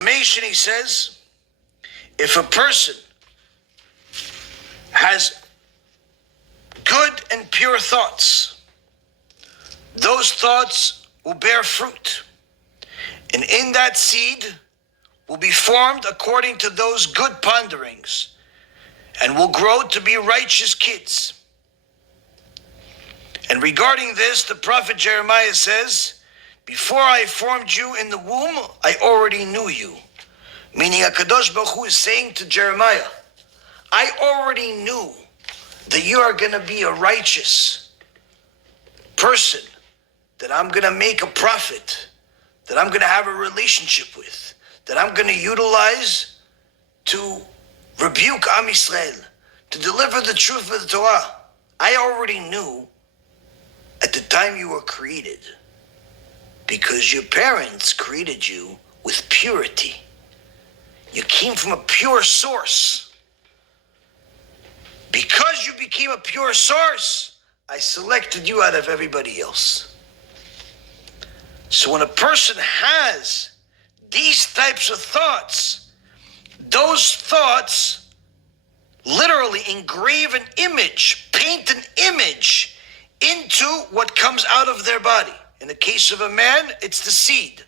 He says, if a person has good and pure thoughts, those thoughts will bear fruit. And in that seed will be formed according to those good ponderings and will grow to be righteous kids. And regarding this, the prophet Jeremiah says, before I formed you in the womb, I already knew you. Meaning HaKadosh Baruch Hu is saying to Jeremiah, I already knew that you are going to be a righteous person, that I'm going to make a prophet, that I'm going to have a relationship with, that I'm going to utilize to rebuke Am Yisrael, to deliver the truth of the Torah. I already knew at the time you were created, because your parents created you with purity. You came from a pure source. Because you became a pure source, I selected you out of everybody else. So when a person has these types of thoughts, those thoughts literally engrave an image, paint an image into what comes out of their body. In the case of a man, it's the seed.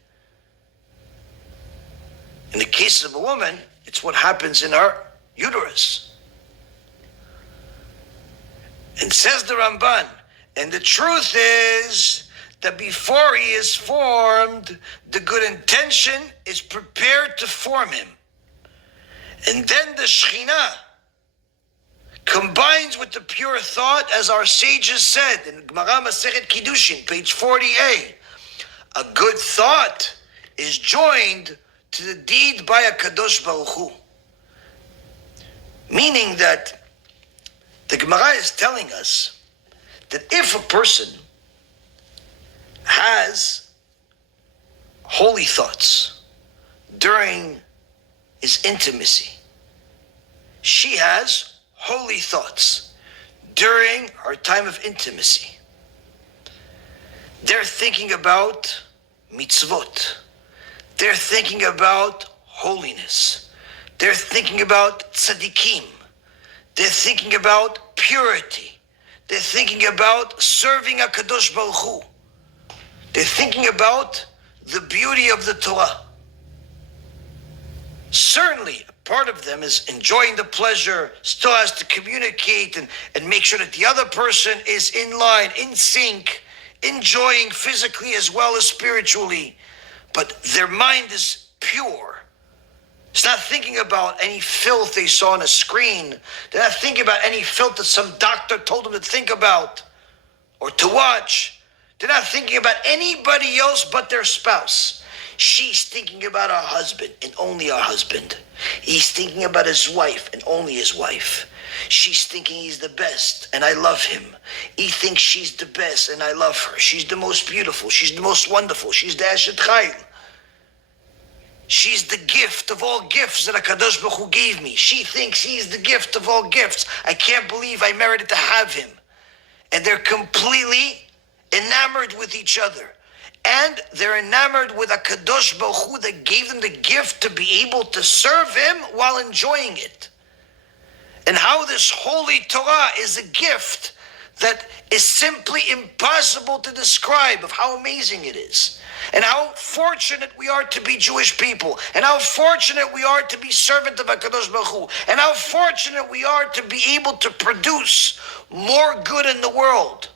In the case of a woman, it's what happens in her uterus. And says the Ramban, and the truth is that before he is formed, the good intention is prepared to form him. And then the Shekhinah combines with the pure thought, as our sages said in Gemara Masechet Kiddushin, page 40a. A good thought is joined to the deed by HaKadosh Baruch Hu. Meaning that the Gemara is telling us that if a person has holy thoughts during his intimacy, she has holy thoughts during her time of intimacy. They're thinking about mitzvot. They're thinking about holiness. They're thinking about tzaddikim. They're thinking about purity. They're thinking about serving HaKadosh Baruch Hu. They're thinking about the beauty of the Torah. Certainly, part of them is enjoying the pleasure, still has to communicate and make sure that the other person is in line, in sync, enjoying physically as well as spiritually. But their mind is pure. It's not thinking about any filth they saw on a screen. They're not thinking about any filth that some doctor told them to think about or to watch. They're not thinking about anybody else but their spouse. She's thinking about her husband and only her husband. He's thinking about his wife and only his wife. She's thinking he's the best and I love him. He thinks she's the best and I love her. She's the most beautiful. She's the most wonderful. She's the Eshet Chayil. She's the gift of all gifts that HaKadosh Baruch Hu gave me. She thinks he's the gift of all gifts. I can't believe I merited to have him. And they're completely enamored with each other. And they're enamored with HaKadosh Baruch Hu that gave them the gift to be able to serve him while enjoying it. And how this holy Torah is a gift that is simply impossible to describe of how amazing it is. And how fortunate we are to be Jewish people. And how fortunate we are to be servant of HaKadosh Baruch Hu. And how fortunate we are to be able to produce more good in the world.